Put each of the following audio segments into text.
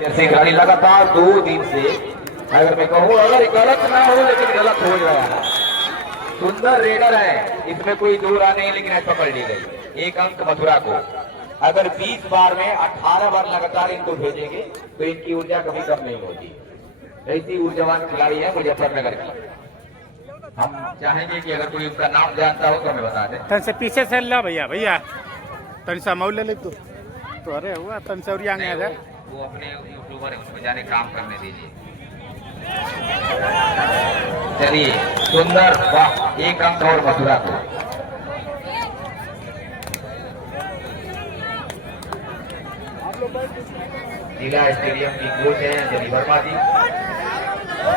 जैसे गाड़ी लगातार 2 दिन से, अगर मैं कहूँ अगर गलत ना हो लेकिन गलत हो रहा है। सुंदर रेडर है, इसमें कोई दो राह नहीं, लेकिन आज पकड़ ली गई। 1 अंक मथुरा को। अगर 20 बार में 18 बार लगातार इनको भेजेंगे तो इनकी ऊर्जा कभी कम नहीं होती। ऐसी ऊर्जावान खिलाड़ी है मुजफ्फरनगर की। हम चाहेंगे कि अगर कोई उसका नाम जानता हो तो हमें बता दें। तन से पीछे से ला भैया भैया तन सा मऊ ले तू तो अरे हुआ तन से और आगे आ वो अपने यूट्यूबर है, उसको जाने काम करने दीजिए। चलिए सुंदर, वाह, 1 अंक और मथुरा को। जिला स्टेडियम की कोच है जनी वर्मा जी।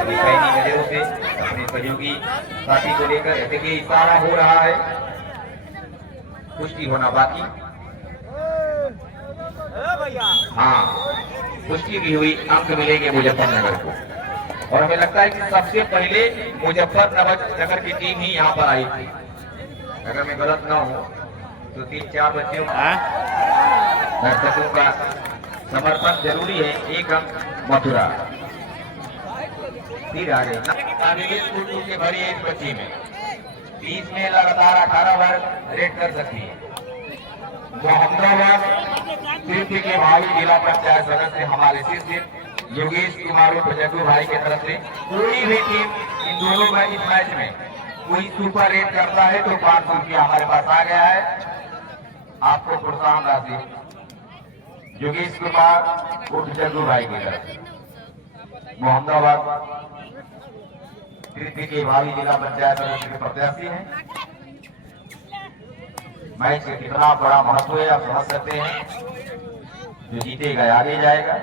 पैनी नजरों से अपने सहयोगी साथी को लेकर देखिए इशारा हो रहा है, पुष्टि होना बाकी। हाँ, पुष्टि भी हुई, अंक मिलेंगे मुजफ्फरनगर को। और हमें लगता है कि सबसे पहले मुजफ्फरनगर की टीम ही यहाँ पर आई थी। अगर मैं गलत ना हूँ तो 3-4 बच्चों दर्शकों का समर्थन जरूरी है। 1 अंक मथुरा। फिर आगे के भरी एक बच्ची में 20 में लगातार 18 बार रेड कर सकती है। मोहम्मदाबाद तीर्थ के भाई जिला पंचायत सदस्य हमारे शिष्य योगेश कुमार जग्गू भाई की तरफ से कोई भी टीम इन दोनों में इस मैच में कोई सुपर रेड करता है तो 500 रुपया हमारे पास आ गया है। आपको प्रोत्साहन राशि योगेश कुमार उर्फ जग्गू भाई की तरफ से। मोहम्मदाबाद तीर्थ के भाई जिला पंचायत सदस्य के प्रत्याशी हैं। मैच का कितना बड़ा महत्व है आप समझ सकते हैं। जो जीतेगा आगे जाएगा,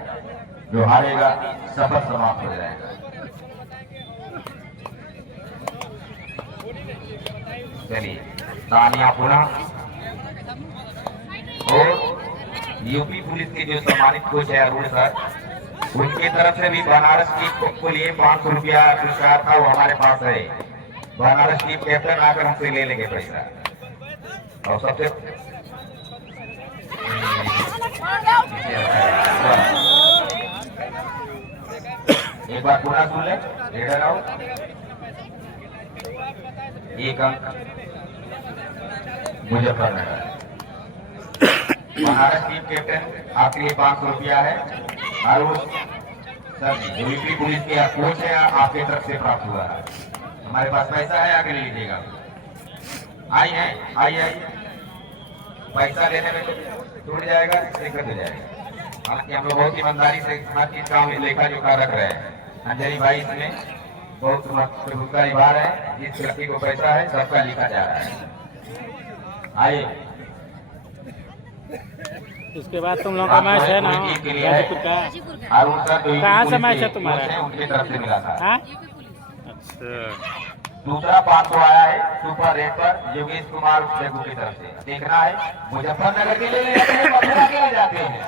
जो हारेगा सफर समाप्त हो जाएगा। चलिए तालियां पुनः। और यूपी पुलिस के जो सम्मानित कोच है अरुण सर, उनकी तरफ से भी बनारस टीम को लिए 500 रुपया पुरस्कार था, वो हमारे पास है। बनारस टीम कैप्टन आकर हमसे ले लेंगे पैसा। और सबसे एक बार पूरा सुन ले, रेडर आओ। 1 अंक मुजफ्फरनगर। बनारस टीम कैप्टन आपके लिए 500 रुपया है। और सर यूपी पुलिस के कोच है, आपके तरफ से प्राप्त हुआ है। हमारे पास पैसा है, आगे ले लीजिएगा। आई है, आई पैसा लेने में तो टूट जाएगा, दिक्कत हो जाएगा। हालांकि हम लोग बहुत ईमानदारी से हर चीज का लेखा जोखा रख रहे हैं। अंजलि भाई इसमें बहुत भूमिका निभा रहे हैं। जिस व्यक्ति को पैसा है सबका लिखा जा रहा है। आइए, उसके बाद तुम लोग का मैच है ना गाजीपुर का। कहाँ से मैच है तुम्हारा? उनकी तरफ से मिला था। अच्छा, दूसरा 500 आया है सुपर रेड पर योगेश कुमार जग्गू की तरफ से। देखना है मुजफ्फरनगर के लिए मथुरा के लिए जाते हैं।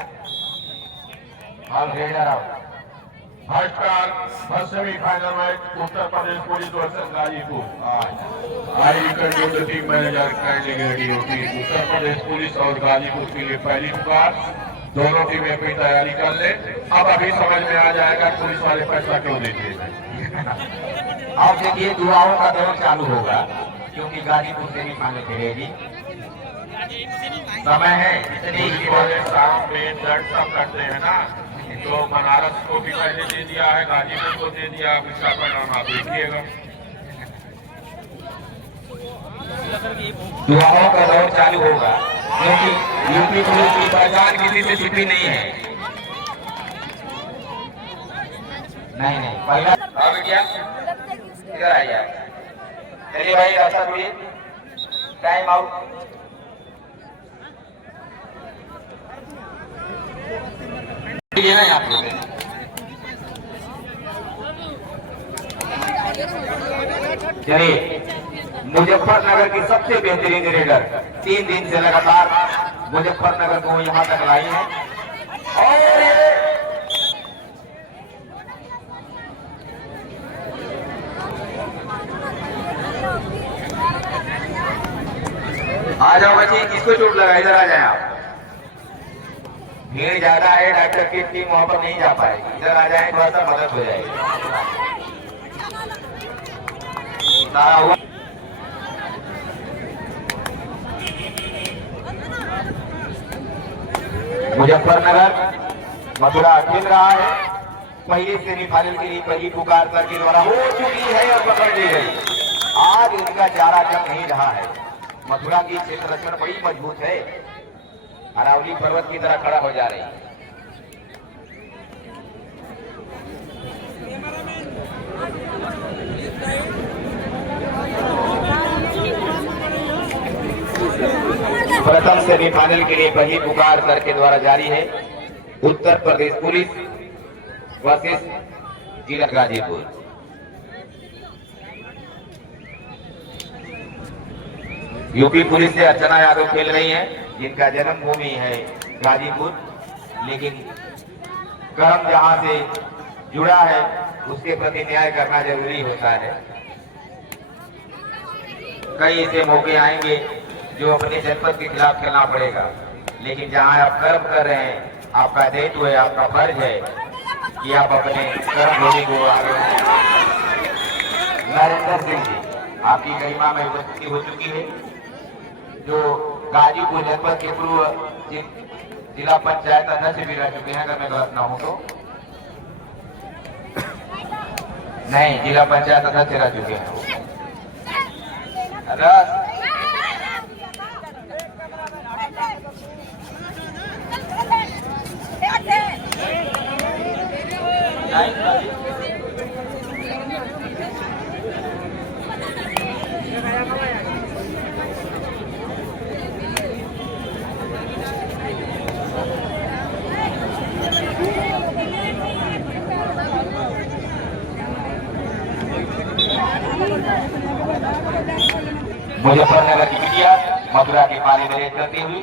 और रेडर आओ। First semifinal match Uttar Pradesh police versus Ghazipur. आई टीम मैनेजर करने की रेडी होती है। उत्तर प्रदेश पुलिस और गाजीपुर के लिए पहली पुकार। दोनों टीमें अपनी तैयारी कर ले। अब अभी समझ में आ जाएगा पुलिस वाले पैसा क्यों देते हैं। अब देखिए दुआओं का दौर चालू होगा, क्योंकि गाजीपुर सेमीफाइनल खेलेगी। समय है इतनी पुलिस वाले शाम में ब्लड सब करते हैं ना, तो बनारस को भी पहले दे दिया है, गाजीपुर को दे दिया। विशाखापट्टनम आप देखिएगा। दुआओं का दौर चालू होगा, क्योंकि यूपी पुलिस की पहचान किसी से छिपी नहीं है। नहीं पहला क्या इधर आइए। चलिए भाई रास्ता छोड़िए, टाइम आउट। ना यहाँ पे चलिए मुजफ्फरनगर की सबसे बेहतरीन रेडर 3 दिन से लगातार मुजफ्फरनगर को यहाँ तक लाई है। और आ जाओ बच्चे, किसको चोट लगा, इधर आ जाए आप। भीड़ ज्यादा है, डॉक्टर की टीम वहां पर नहीं जा पाएगी। इधर आ जाए थोड़ा सा मदद हो जाएगी। सारा हुआ मुजफ्फरनगर मथुरा खेल रहा है। पहले सेमीफाइनल के लिए पहली पुकार के द्वारा हो चुकी है और पकड़ ली गई। आज इनका चारा जम नहीं रहा है। मथुरा की क्षेत्र रचना बड़ी मजबूत है, अरावली पर्वत की तरह खड़ा हो जा रही है। प्रथम सेमीफाइनल के लिए पहली पुकार सर के द्वारा जारी है। उत्तर प्रदेश पुलिस वर्सेस जिला गाजीपुर। यूपी पुलिस से अर्चना यादव खेल रही है, जिनका जन्मभूमि है गाजीपुर, लेकिन कर्म जहां से जुड़ा है उसके प्रति न्याय करना जरूरी होता है। कई ऐसे मौके आएंगे जो अपने जनपद के खिलाफ खेलना पड़ेगा, लेकिन जहां आप कर्म कर रहे हैं, आपका दायित्व है, आपका फर्ज है कि आप अपने कर्म भूमि को आगे। नरेंद्र सिंह जी, आपकी गरिमा में उपस्थिति हो चुकी है, जो गाजीपुर जनपद के पूर्व जिला पंचायत अध्यक्ष भी रह चुके हैं, अगर मैं गलत ना हूं तो। नहीं, जिला पंचायत अध्यक्ष रह चुके हैं। मुजफ्फरनगर की बिटिया मथुरा के पानी में रेस करती हुई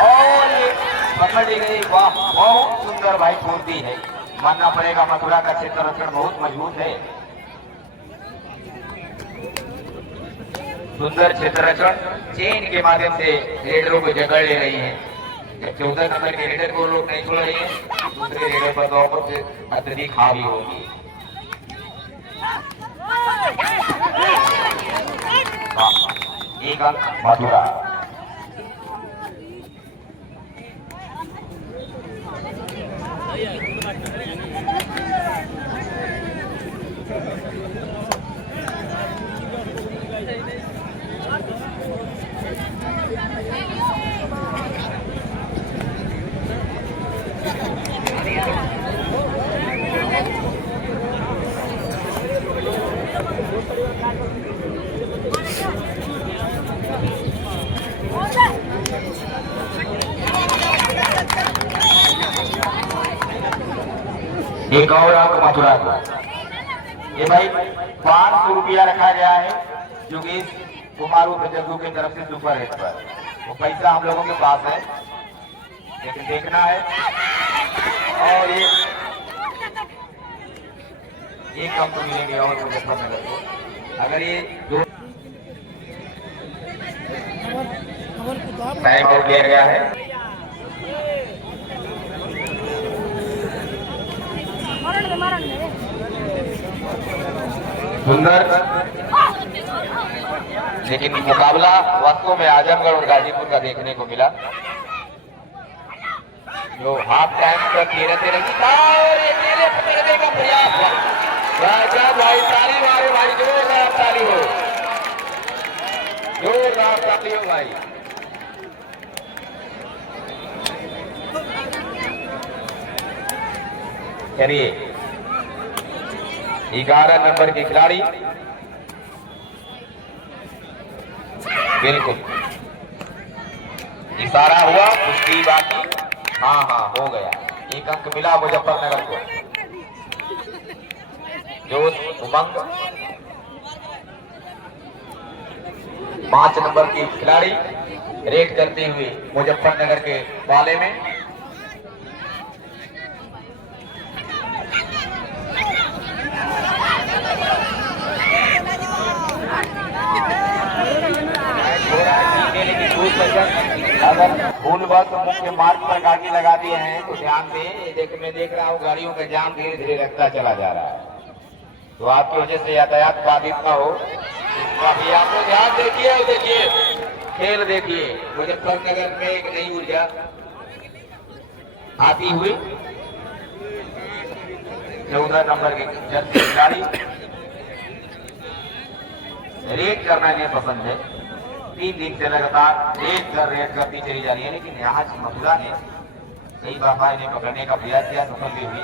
और ये पकड़ ली गई। वाह, बहुत सुंदर भाई फूर्ती है, मानना पड़ेगा। मथुरा का क्षेत्र रक्षण बहुत मजबूत है। सुंदर क्षेत्र रक्षण चेन के माध्यम से रेडरों को जकड़ ले रही है। 14 नंबर के रेडर को लोग नहीं छोड़ रही है, दूसरे रेडर पर तो और अत्यधिक हावी होगी। एक अंक मथुरा। एक और अंक मथुरा को। ये भाई 500 रुपया रखा गया है योगेश कुमार जग्गू की तरफ से सुपर हिट पर। वो पैसा हम लोगों के पास है, लेकिन देखना है। और एक अंक तो मिलेंगे और मुजफ्फरनगर को। अगर ये दो टाइम आउट लिया गया है। सुंदर, लेकिन मुकाबला वास्तव में आजमगढ़ और गाजीपुर का देखने को मिला, जो हाफ टाइम तक 13-13 की था और ये तेरे पकड़ने का प्रयास था। राजा भाई ताली मारो भाई, जोरदार ताली हो, जोरदार ताली हो भाई। करिए 11 नंबर के खिलाड़ी, बिल्कुल इशारा हुआ, कुश्ती बाकी। हाँ हाँ, हो गया। एक अंक मिला मुजफ्फरनगर को। जोश उमंग 5 नंबर की खिलाड़ी रेड करते हुए मुजफ्फरनगर के वाले में। अगर भूलवश मुख्य मार्ग पर गाड़ी लगा दिए हैं तो ध्यान दें। मैं देख रहा हूँ गाड़ियों का जाम धीरे धीरे लगता चला जा रहा है, तो आपकी वजह से यातायात बाधित ना हो, काफी आप लोग ध्यान देखिए और देखिए खेल देखिए। मुजफ्फरनगर में एक नई ऊर्जा आती हुई 14 नंबर की खिलाड़ी रेड करना इन्हें पसंद है। 3 दिन से लगातार रेड करती चली जा रही है, लेकिन यहाँ मथुरा ने कई दफा इन्हें पकड़ने का प्रयास किया, सफल भी हुई।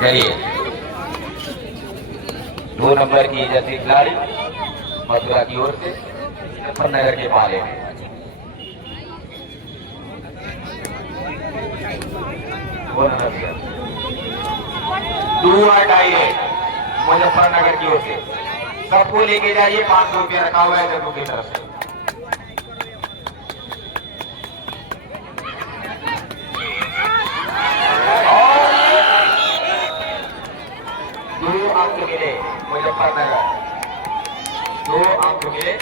चलिए 2 नंबर की जैसी खिलाड़ी मथुरा की ओर से मुजफ्फरनगर के पाले में। मुजफ्फरनगर की ओर से सबको लेके जाइए। 500 रुपया रखा हुआ है जगहों की तरफ से। और 2 अंक मिले मुजफ्फरनगर, 2 अंक मिले।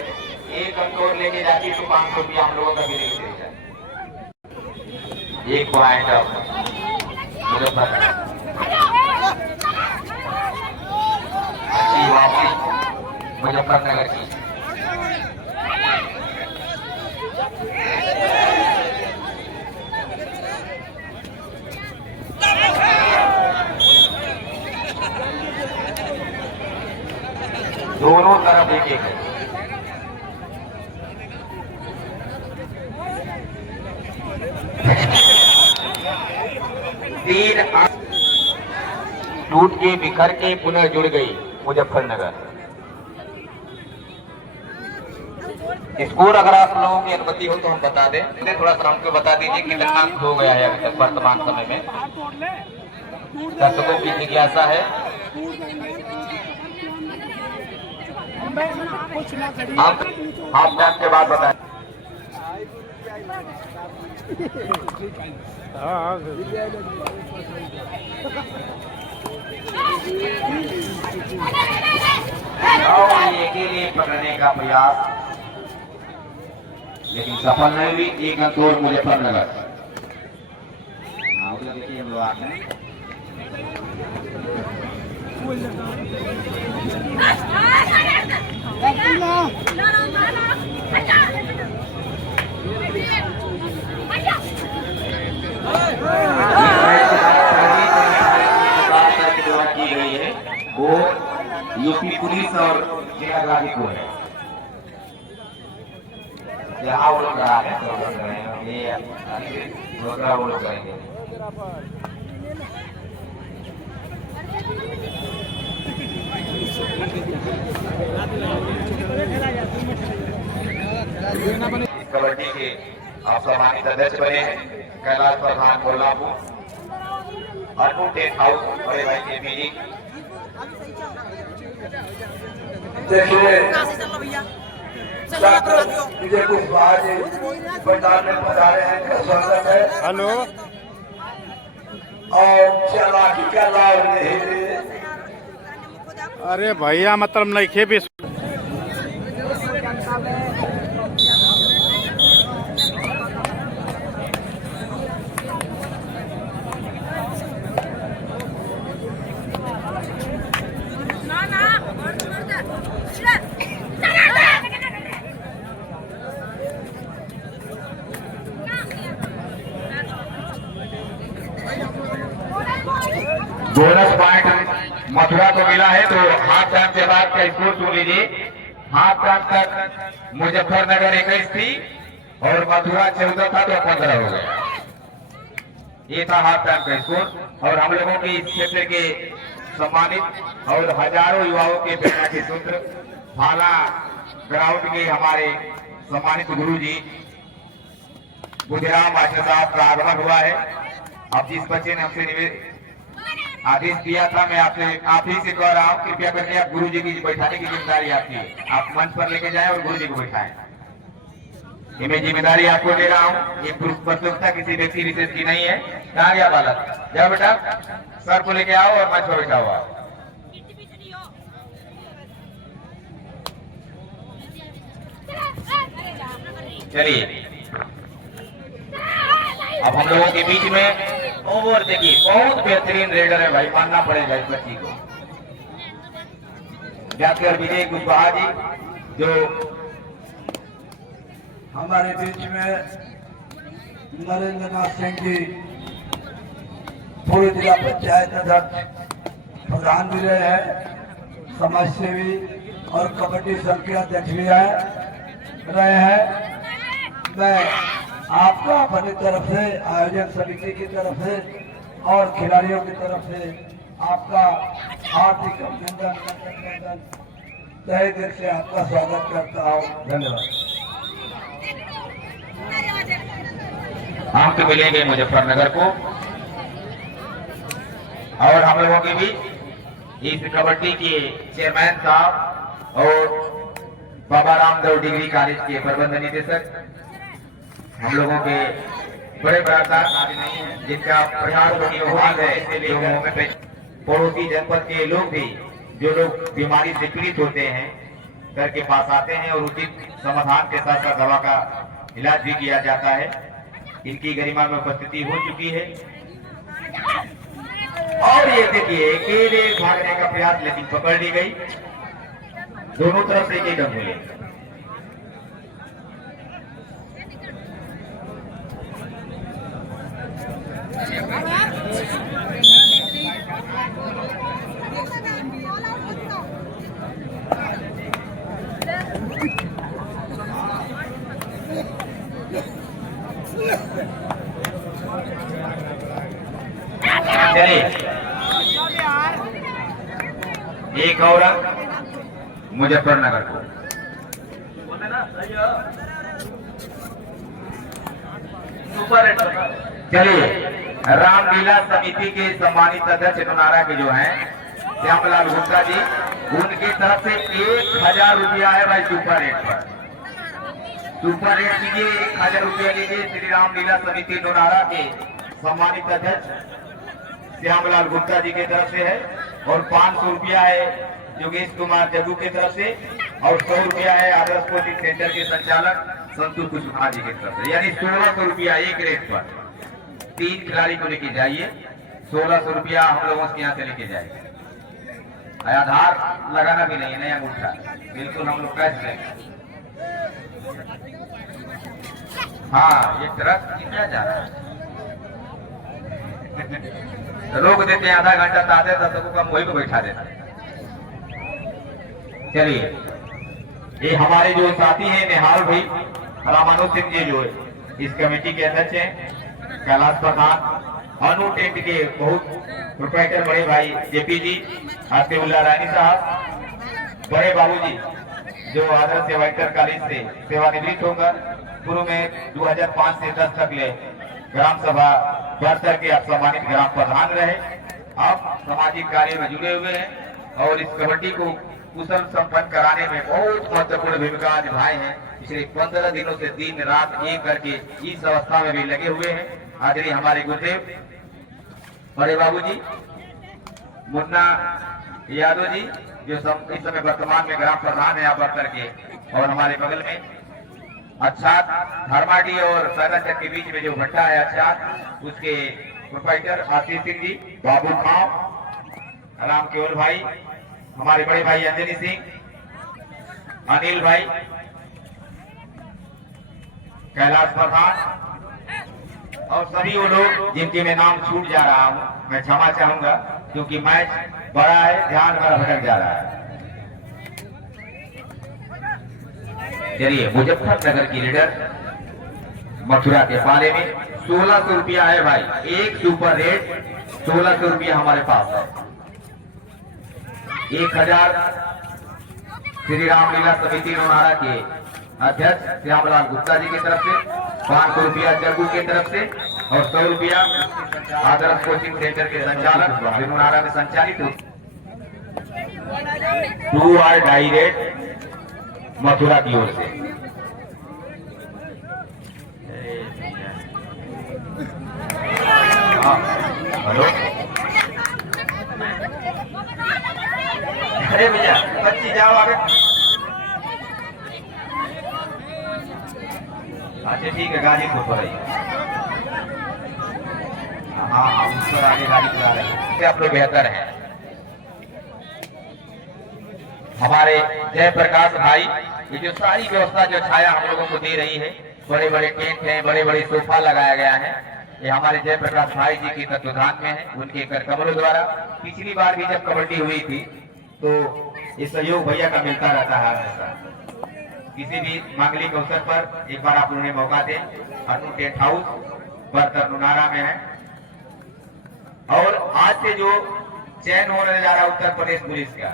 1 अंक और लेके जाती तो 500 रुपया हम लोगों का भी लेके जाए। 1 पॉइंट मुजफ्फरनगर। अच्छी वापसी मुजफ्फरनगर की। दोनों तरफ एक-एक है। टूट के बिखर के पुनः जुड़ गई मुजफ्फरनगर। स्कोर अगर आप लोगों की अनुमति हो तो हम बता दें। थोड़ा सा हमको बता दीजिए कितना अंक हो गया है अभी तक वर्तमान समय में, दर्शकों की जिज्ञासा है। हाफ टाइम के बाद बताएं। अकेले पकड़ने का प्रयास लेकिन सफल नहीं हुई। 1 अंक और मुजफ्फरनगर। देखिए हम लोग आते हैं। की गई है वो यूपी पुलिस और जिला गाजीपुर है। यहाँ वो लोग रहा है तो ये वो लोग करेंगे। कबड्डी के आप सम्मानित अध्यक्ष बने हैं कैलाश प्रधान कोल्हापुर, अनु टेंट हाउस बड़े भाई के बीजी। देखिए मुझे कुछ बात पंडाल में बता रहे हैं स्वागत है। हेलो और चालाकी का लाभ नहीं। अरे भैया मतलब नहीं खे भी बोनस पॉइंट मथुरा को मिला है। तो हाफ टाइम के बाद का स्कोर सुन लीजिए। हाफ टाइम तक मुजफ्फरनगर 21 थी और मथुरा 14 था, तो 15 हो गया। ये था हाफ टाइम का स्कोर। और हम लोगों के इस क्षेत्र के सम्मानित और हजारों युवाओं के प्रेरणा के सूत्र भाला ग्राउंड के हमारे सम्मानित गुरु जी बुधिराम मास्टर साहब का आगमन हुआ है। अब जिस बच्चे ने हमसे आदेश दिया था, मैं आप ही से कह रहा हूँ, कृपया करके आप गुरु जी की बैठाने की जिम्मेदारी आपकी है। आप मंच पर लेके जाएं और गुरु जी को बैठाएं। ये मैं जिम्मेदारी आपको दे रहा हूँ। ये प्रतियोगिता किसी व्यक्ति विशेष की नहीं है। कहाँ गया बालक? जाओ बेटा, सर को लेके आओ और मंच पर बैठा हुआ। चलिए अब हम लोगों के बीच में और देखिए बहुत बेहतरीन रेडर है भाई, मानना पड़ेगा इस बच्ची को। डॉक्टर विजय कुशवाहा जी जो हमारे बीच में नरेंद्र नाथ सिंह जी पूर्व जिला पंचायत अध्यक्ष प्रधान भी रहे हैं, समाज सेवी और कबड्डी संघ के अध्यक्ष भी रहे हैं। मैं आपका अपनी तरफ से, आयोजन समिति की तरफ से और खिलाड़ियों की तरफ से आपका हार्दिक अभिनंदन तहे दिल से आपका स्वागत करता हूँ। धन्यवाद। अंक मिलेंगे मुजफ्फरनगर को और हम लोगों के भी इस कबड्डी के चेयरमैन साहब और बाबा रामदेव डिग्री कॉलेज के प्रबंध निदेशक, हम लोगों के बड़े बराबर आज नहीं है जिनका प्रयास है। पड़ोसी जनपद के लोग भी जो लोग बीमारी से पीड़ित होते हैं घर के पास आते हैं और उचित समाधान के साथ साथ दवा का इलाज भी किया जाता है। इनकी गरिमा में उपस्थिति हो चुकी है और ये देखिए अकेले भागने का प्रयास लेकिन पकड़ ली गई। दोनों तरफ से एक अंगुली। चलिए एक और मुजफ्फरनगर को। चलिए रामलीला समिति के सम्मानित अध्यक्ष नोनारा के जो हैं श्यामलाल गुप्ता जी, उनकी तरफ से 1000 रुपया है भाई सुपर रेट पर। सुपर रेट कीजिए, 1000 रुपया लीजिए श्री रामलीला समिति नोनारा के सम्मानित अध्यक्ष श्यामलाल गुप्ता जी की तरफ से है और 500 रुपया है योगेश कुमार जग्गू की तरफ से और 100 रुपया है आदर्श कोचिंग सेंटर के संचालक संतोष कुशवाहा जी की तरफ से। यानी 1600 रुपया एक रेट पर 3 खिलाड़ी को लेके जाइए। 1600 रुपया हम लोगों के यहाँ से लेके जाएंगे। आधार लगाना भी नहीं है, नया अंगूठा बिल्कुल हम लोग कैश देंगे। हाँ ये ट्रक कितना जा रहा है रोक देते हैं, आधा घंटा ताते 10 को कम वही को बैठा देते हैं। चलिए ये हमारे जो साथी हैं निहाल भाई रामानुज सिंह जी जो इस कमेटी के अध्यक्ष हैं, कैलाश प्रधान, अनु टेंट के बहुत प्रोप्राइटर बड़े भाई जेपी जी, आतिउल्लाह रानी साहब, बड़े बाबूजी जो आदर्श सेवा इंटर कॉलेज से सेवानिवृत्त होकर पूर्व में 2005 से 10 तक ले ग्राम सभा बरतर के अब सम्मानित ग्राम प्रधान रहे, अब सामाजिक कार्य में जुड़े हुए हैं और इस कबड्डी को कुशल संपन्न कराने में बहुत महत्वपूर्ण भूमिका निभाए हैं। पिछले 15 दिनों से दिन रात एक करके इस अवस्था में भी लगे हुए हैं। आदरणीय हमारे गुरुदेव बड़े बाबूजी मुन्ना यादव जी जो इस समय वर्तमान में ग्राम प्रधान है यहाँ बरतर के, और हमारे बगल में अच्छा धर्माडी और सैनाचक के बीच में जो भट्टा है अच्छा उसके प्रोप्राइटर आशीष सिंह जी, बाबू खां, राम केवल भाई, हमारे बड़े भाई अंजनी सिंह, अनिल भाई, कैलाश प्रधान और सभी वो लोग जिनके मैं नाम छूट जा रहा हूं, मैं क्षमा चाहूंगा क्योंकि मैच बड़ा है, ध्यान मेरा भटक जा रहा है। चलिए मुजफ्फरनगर की लीडर मथुरा के पाले में 1600 रुपया है भाई, एक सुपर रेट 1600 रुपया हमारे पास है। 1000 श्री रामलीला समिति नोनारा के अध्यक्ष श्यामलाल गुप्ता जी की तरफ से, 500 रुपया जग्गू की तरफ से और 100 रुपया आदर्श कोचिंग सेंटर के संचालक नोनारा में संचालित 2 आर डाई रेट मथुरा की ओर से। हेलो अरे भैया बच्ची जाओ आगे। अच्छा ठीक है, गाजीपुर पर आइए। हाँ उस पर आगे गाजीपुर आ रहे हैं, आप लोग बेहतर है। हमारे जयप्रकाश भाई ये जो सारी व्यवस्था जो छाया हम लोगों को दे रही है, बड़े बड़े टेंट हैं, बड़े बड़े सोफा लगाया गया है, ये हमारे जयप्रकाश भाई जी की तत्वाधान में है, उनके कर कमलों द्वारा। पिछली बार भी जब कबड्डी हुई थी तो ये सहयोग भैया का मिलता रहता है हमेशा। किसी भी मांगलिक अवसर पर एक बार आप लोगों ने मौका दें। अनु टेंट हाउस बर्तर नुनारा में है। और आज से जो चयन होने जा रहा है उत्तर प्रदेश पुलिस का,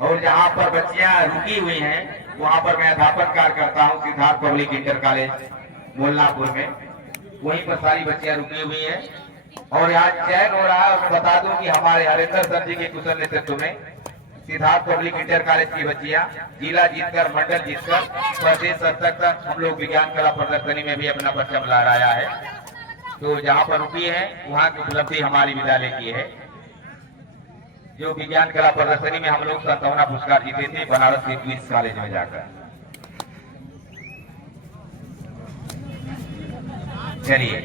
और जहां पर बच्चियां रुकी हुई हैं वहां पर मैं अध्यापन कार्य करता हूं Siddharth public inter college Molnapur में, वहीं पर सारी बच्चियां रुकी हुई हैं और यहाँ चयन हो रहा है। और मैं बता दूं कि हमारे हरेंद्र सर जी के कुशल नेतृत्व में सिद्धार्थ पब्लिक इंटर कॉलेज की बच्चियां जिला जीतकर, मंडल जीतकर प्रदेश स्तर तक हम लोग विज्ञान कला प्रदर्शनी में भी अपना परचम लहराया है। तो जहां पर रुकी है वहां की उपलब्धि हमारी विद्यालय की है। जो विज्ञान कला प्रदर्शनी में हम लोग 57 पुरस्कार जीते थे बनारस के क्वींस कॉलेज में जाकर। चलिए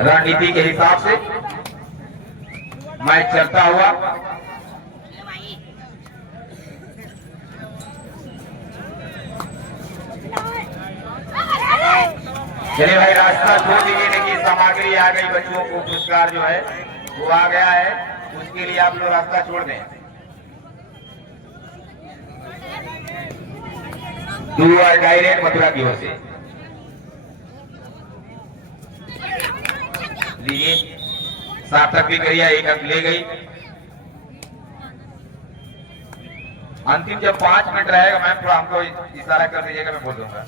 रणनीति के हिसाब से मैच चलता हुआ चलिए भाई, रास्ता छोड़ दीजिए। देखिए सामग्री आ गई, बच्चों को पुरस्कार जो है वो आ गया है, उसके लिए आप लोग रास्ता छोड़ दें। दुआ डायरेक्ट मथुरा की ओर से लीजिए, सार्थक भी करिए, एक अंक ले गई। अंतिम जब 5 मिनट रहेगा मैम थोड़ा हमको इशारा कर दीजिएगा, मैं बोल दूंगा।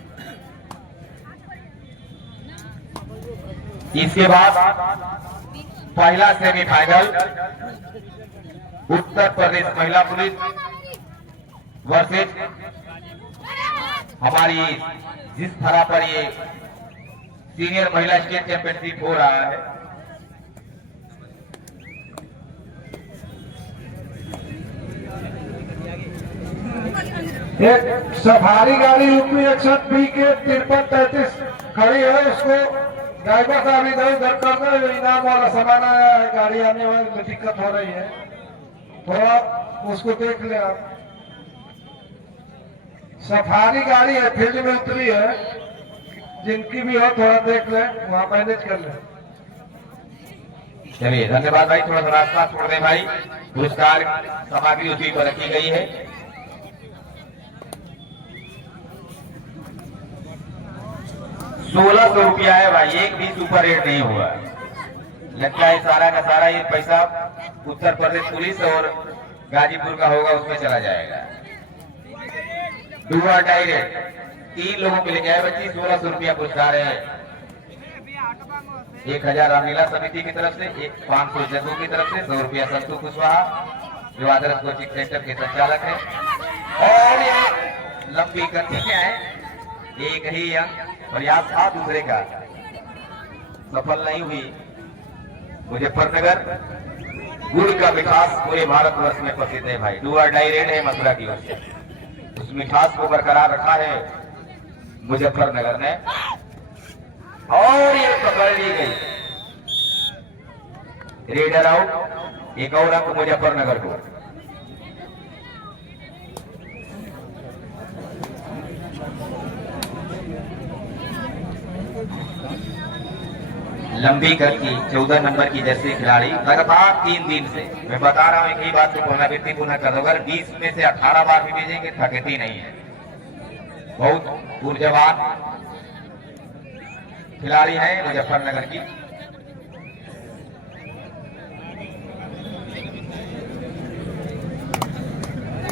इसके बाद पहला सेमीफाइनल उत्तर प्रदेश महिला पुलिस वर्सेज हमारी जिस तरह पर ये सीनियर महिला स्टेट चैंपियनशिप हो रहा है। एक सफारी गाड़ी यूपी 120 के 5333 खड़ी है, उसको ड्राइवर साहब इधर उधर कर दो, इनाम वाला सामान आया है, गाड़ी आने वाली दिक्कत हो रही है, थोड़ा उसको देख ले आप। सफारी गाड़ी है, फील्ड में उतरी है, जिनकी भी हो थोड़ा देख ले, वहां मैनेज कर ले। चलिए धन्यवाद भाई, थोड़ा सा रास्ता छोड़ दे भाई। पुरस्कार सामग्री उसी पर रखी गई है। ₹1600 है भाई, एक भी सुपर रेट नहीं हुआ। लगता है सारा का सारा ये पैसा उत्तर प्रदेश पुलिस और गाजीपुर का होगा, उसमें चला जाएगा। दुआ डायरेक्ट 3 लोगों के लिए गए बच्ची, ₹1600 पुरस्कार है। 1000 रामलीला समिति की तरफ से, 500 जगों की तरफ से, ₹100 संतु कुशवाहा जो आदर्श कोचिंग सेंटर के संचालक है। और ये लंबी कथियां है, एक ही अंक प्रयास था, दूसरे का सफल नहीं हुई। मुजफ्फरनगर गुड़ का मिठास पूरे भारतवर्ष में प्रसिद्ध है भाई। डू और डाई रेड है मथुरा की ओर से, उस मिठास को बरकरार रखा है मुजफ्फरनगर ने। और ये पकड़ ली गई, रेडर आउट, एक और अंक मुजफ्फरनगर को। लंबी कर की 14 नंबर की जैसे खिलाड़ी लगातार 3 दिन से, मैं बता रहा हूं एक ही बात को पुनरावृत्ति पुनः कर दो, अगर 20 में से 18 बार भी भेजेंगे थकती नहीं है। बहुत ऊर्जावान खिलाड़ी है मुजफ्फरनगर की।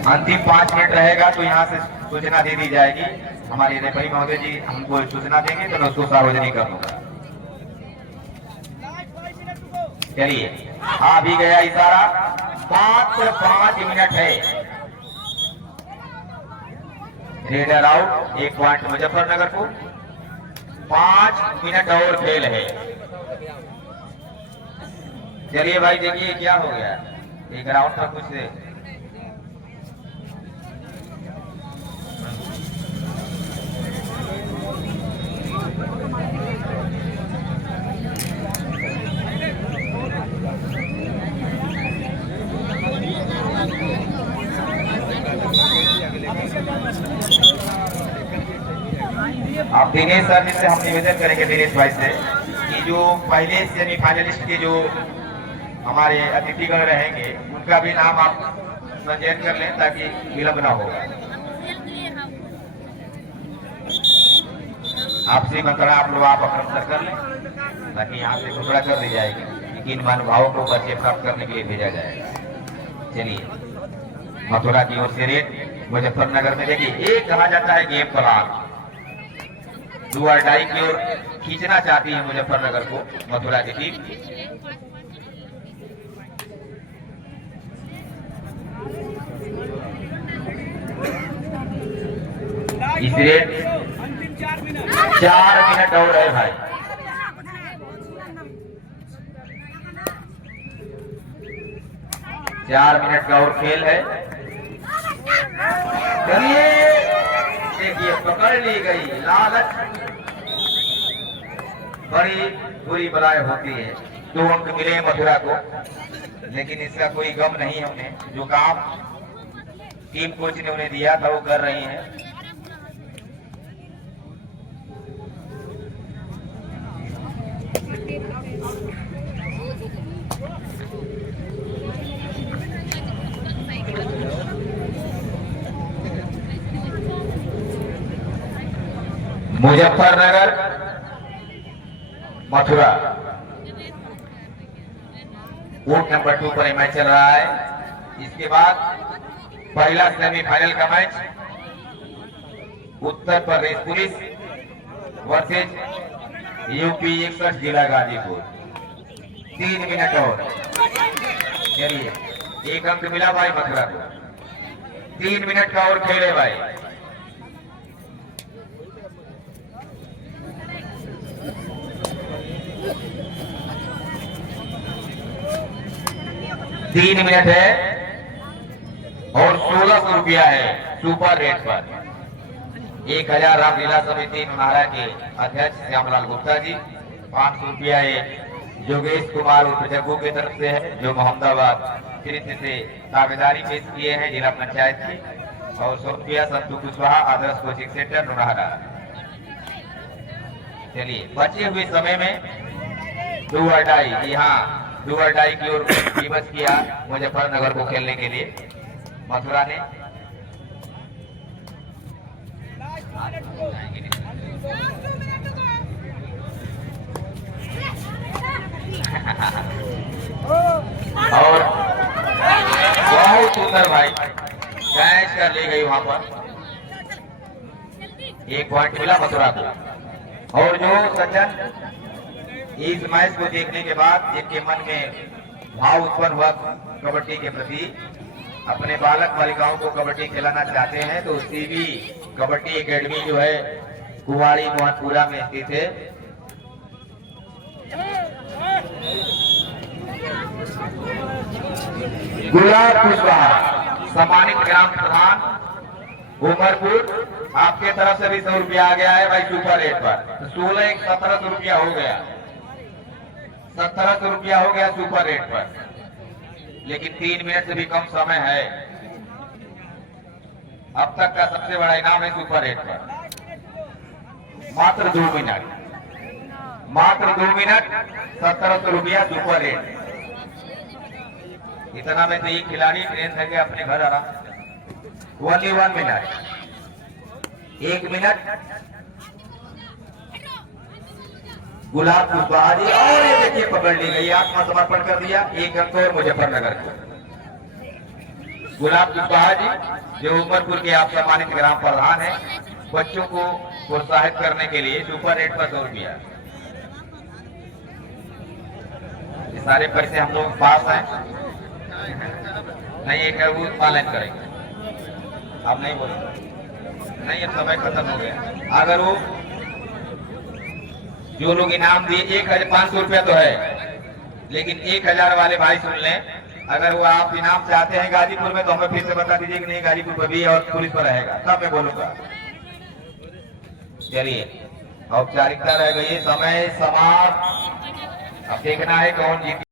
अंतिम 5 मिनट रहेगा तो यहाँ से सूचना दे दी जाएगी। हमारे रेफरी महोदय जी हमको सूचना देंगे तो मैं उसको सार्वजनिक कर दूंगा। चलिए आ भी गया इशारा, मात्र 5 मिनट है। रेडर आउट, 1 पॉइंट मुजफ्फरनगर को। 5 मिनट और खेल है। चलिए भाई देखिए क्या हो गया, एक ग्राउंड पर कुछ अब दिनेश सर जी से हम निवेदन करेंगे, दिनेश भाई से, कि जो पहले सेमीफाइनलिस्ट के जो हमारे अतिथिगण रहेंगे उनका भी नाम आप संचयन कर लें ताकि विलंब ना हो। आपसे मंत्रणा आप लोग आप अग्रसर कर लें ताकि यहाँ से घोषणा कर दी जाएगी कि किन महानुभावों को पर्चे प्राप्त करने के लिए भेजा जाएगा। चलिए, मथुरा की ओर से रेड मुजफ्फरनगर में देखिए एक कहा जाता है गेम प्लान, डू और डाई की ओर खींचना चाहती है मुजफ्फरनगर को मथुरा की टीम। इस रेड 4 मिनट और है भाई। चार मिनट का और खेल है। चलिए देखिए पकड़ ली गई, लालच बड़ी बुरी बलाय होती है। 2 अंक मिले मथुरा को, लेकिन इसका कोई गम नहीं है। उन्हें जो काम टीम कोच ने उन्हें दिया था वो कर रही हैं। मुजफ्फरनगर मथुरा कोर्ट नंबर 2 पर मैच चल रहा है। इसके बाद पहला सेमीफाइनल का match Uttar Pradesh police versus UP 61 जिला गाजीपुर। 3 मिनट और। चलिए 1 अंक मिला भाई मथुरा को। 3 मिनट का और खेले भाई। तीन मिनट है और 1600 रुपया है सुपर रेट पर। 1000 रामलीला समिति महाराज के अध्यक्ष श्यामलाल गुप्ता जी। 500 रुपया है योगेश कुमार उर्फ जग्गू की तरफ से है, जो मोहम्मदाबाद कृषि से दावेदारी पेश किए हैं जिला पंचायत की। और 100 रुपया संतु कुशवाहा आदर्श कोचिंग सेंटर नोनाहारा। चलिए बचे हुए समय में डू और डाई, जी हाँ डू और डाई की ओर विवश किया मुजफ्फरनगर को खेलने के लिए मथुरा ने। और बहुत सुंदर भाई कैच कर ली गई वहां पर। 1 पॉइंट मिला मथुरा को। और जो सज्जन इस मैच को देखने के बाद जिनके मन में भाव उत्पन्न हुआ कबड्डी के प्रति, अपने बालक बालिकाओं को कबड्डी खिलाना चाहते हैं, तो सीबी कबड्डी एकेडमी जो है कुवाड़ी मोहनपुरा में स्थित है। गुलाब कुशवाहा सम्मानित ग्राम प्रधान उमरपुर, आपके तरफ से भी 100 रुपया आ गया है भाई सुपर रेट पर। 16 1 1700 रुपया हो गया। 1700 रुपया हो गया सुपर रेट पर, लेकिन 3 मिनट से भी कम समय है। अब तक का सबसे बड़ा इनाम है सुपर रेट पर। मात्र 2 मिनट, मात्र 2 मिनट 1700 रुपया सुपर रेट। इतना में तो एक खिलाड़ी ट्रेन करके अपने घर आ रहा। ओनली 1 मिनट, 1 मिनट गुलाब कुशवाहा जी। और ये देखिए पकड़ ली गई, आत्मसमर्पण कर दिया। 1 अंक और मुजफ्फरनगर को। गुलाब कुशवाहा जी जो उमरपुर के आप सम्मानित ग्राम प्रधान हैं, बच्चों को प्रोत्साहित करने के लिए सुपर रेट पर 100 रुपया। ये सारे पैसे हम लोग पास हैं, नहीं एक वो पालन करेंगे। आप नहीं बोलो नहीं, अब समय खत्म हो गया। अगर वो जो लोग इनाम दिए 1500 रुपया तो है, लेकिन 1000 वाले भाई सुन लें, अगर वो आप इनाम चाहते हैं गाजीपुर में तो हमें फिर से बता दीजिए कि नहीं गाजीपुर पर भी और पुलिस पर रहेगा, तब मैं बोलूंगा। चलिए औपचारिकता रह गई, समय समाप्त। अब देखना है कौन जीत